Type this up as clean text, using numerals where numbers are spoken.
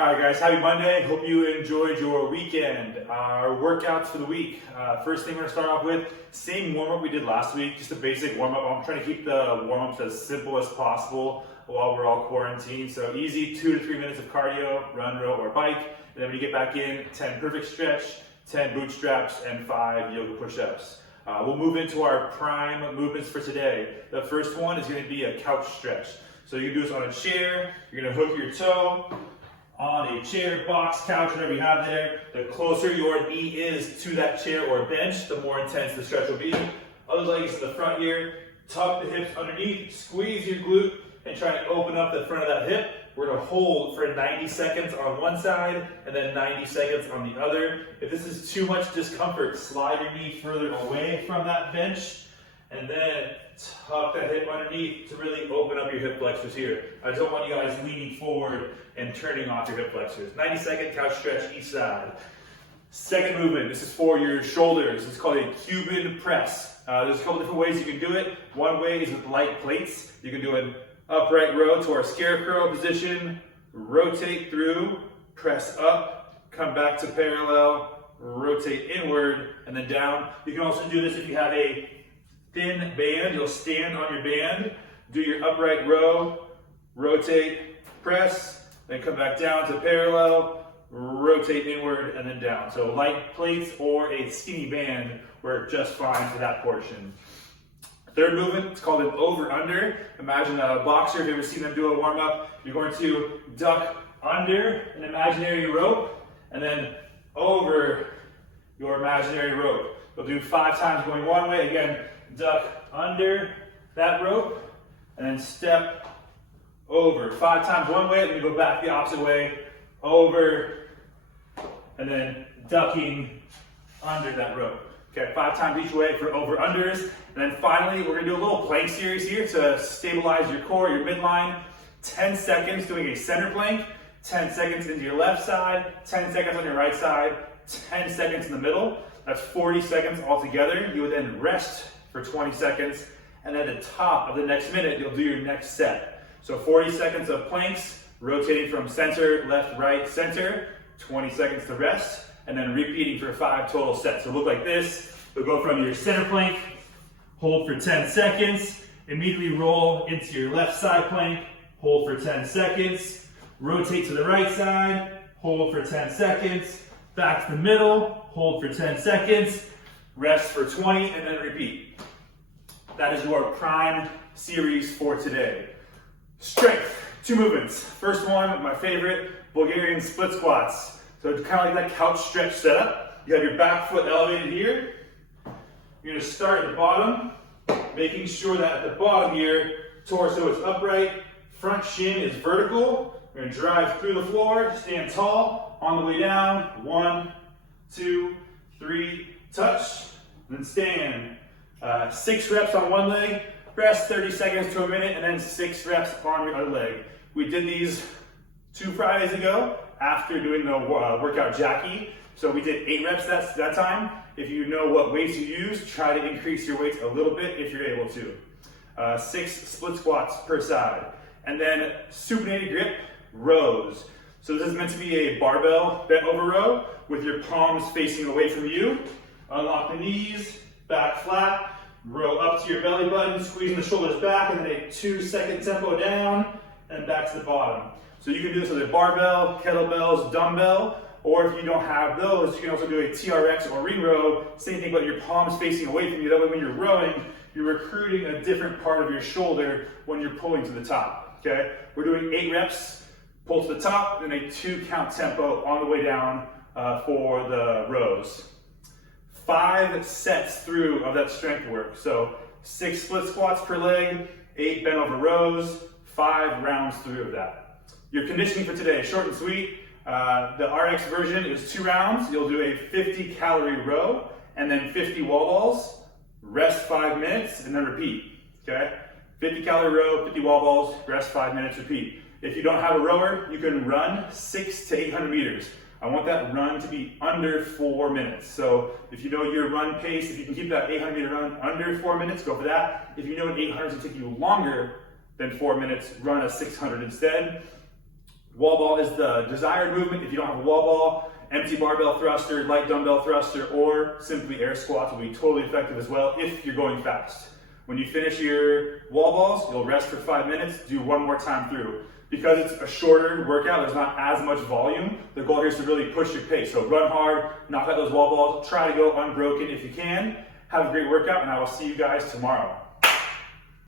Alright guys, happy Monday. Hope you enjoyed your weekend. Our workouts for the week. First thing we're going to start off with, same warm-up we did last week, just a basic warm-up. I'm trying to keep the warm-ups as simple as possible while we're all quarantined. So easy, 2 to 3 minutes of cardio, run, row, or bike. And then when you get back in, 10 perfect stretch, 10 bootstraps, and 5 yoga push-ups. We'll move into our prime movements for today. The first one is going to be a couch stretch. So you can do this on a chair. You're going to hook your toe on a chair, box, couch, whatever you have there. The closer your knee is to that chair or bench, the more intense the stretch will be. Other legs to the front here. Tuck the hips underneath, squeeze your glute, and try to open up the front of that hip. We're going to hold for 90 seconds on one side and then 90 seconds on the other. If this is too much discomfort, slide your knee further away from that bench and then tuck that hip underneath to really open up your hip flexors here. I don't want you guys leaning forward and turning off your hip flexors. 90-second couch stretch each side. Second movement, this is for your shoulders. It's called a Cuban press. There's a couple different ways you can do it. One way is with light plates. You can do an upright row to our scarecrow position, rotate through, press up, come back to parallel, rotate inward, and then down. You can also do this if you have a thin band. You'll stand on your band, do your upright row, rotate, press, then come back down to parallel, rotate inward, and then down. So light plates or a skinny band work just fine for that portion. Third movement, it's called an over-under. Imagine a boxer, if you've ever seen them do a warm-up, you're going to duck under an imaginary rope and then over your imaginary rope. You'll do 5 times going one way. Again, duck under that rope and then step over. 5 times one way, then you go back the opposite way, over, and then ducking under that rope. Okay, 5 times each way for over-unders. And then finally, we're gonna do a little plank series here to stabilize your core, your midline. 10 seconds doing a center plank, 10 seconds into your left side, 10 seconds on your right side, 10 seconds in the middle. That's 40 seconds altogether. You would then rest for 20 seconds. And at the top of the next minute, you'll do your next set. So 40 seconds of planks, rotating from center, left, right, center, 20 seconds to rest, and then repeating for 5 total sets. So look like this. You'll go from your center plank, hold for 10 seconds, immediately roll into your left side plank, hold for 10 seconds, rotate to the right side, hold for 10 seconds, back to the middle, hold for 10 seconds, rest for 20, and then repeat. That is your prime series for today. Strength, 2 movements. First one, my favorite, Bulgarian Split Squats. So it's kind of like that couch stretch setup. You have your back foot elevated here. You're gonna start at the bottom, making sure that at the bottom here, torso is upright, front shin is vertical. We're gonna drive through the floor, stand tall, on the way down, 1, 2, 3, touch, then stand. 6 reps on one leg, rest 30 seconds to a minute, and then 6 reps on your other leg. We did these 2 Fridays ago after doing the workout Jackie. So we did 8 reps that time. If you know what weights you use, try to increase your weights a little bit if you're able to. 6 split squats per side. And then supinated-grip rows. So this is meant to be a barbell bent-over row with your palms facing away from you. Unlock the knees, back flat, row up to your belly button, squeezing the shoulders back, and then a 2-second tempo down, and back to the bottom. So you can do this with a barbell, kettlebells, dumbbell, or if you don't have those, you can also do a TRX or ring row. Same thing, but your palms facing away from you. That way when you're rowing, you're recruiting a different part of your shoulder when you're pulling to the top, okay? We're doing 8 reps, pull to the top, then a 2-count tempo on the way down for the rows. 5 sets through of that strength work. So 6 split squats per leg, 8 bent over rows, 5 rounds through of that. Your conditioning for today, short and sweet. The RX version is 2 rounds. You'll do a 50-calorie row and then 50 wall balls, rest 5 minutes, and then repeat, okay? 50-calorie row, 50 wall balls, rest 5 minutes, repeat. If you don't have a rower, you can run 600 to 800 meters. I want that run to be under 4 minutes. So if you know your run pace, if you can keep that 800 meter run under 4 minutes, go for that. If you know an 800 is going to take you longer than 4 minutes, run a 600 instead. Wall ball is the desired movement. If you don't have a wall ball, empty barbell thruster, light dumbbell thruster, or simply air squats will be totally effective as well if you're going fast. When you finish your wall balls, you'll rest for 5 minutes, do one more time through. Because it's a shorter workout, there's not as much volume, the goal here is to really push your pace. So run hard, knock out those wall balls, try to go unbroken if you can. Have a great workout, and I will see you guys tomorrow.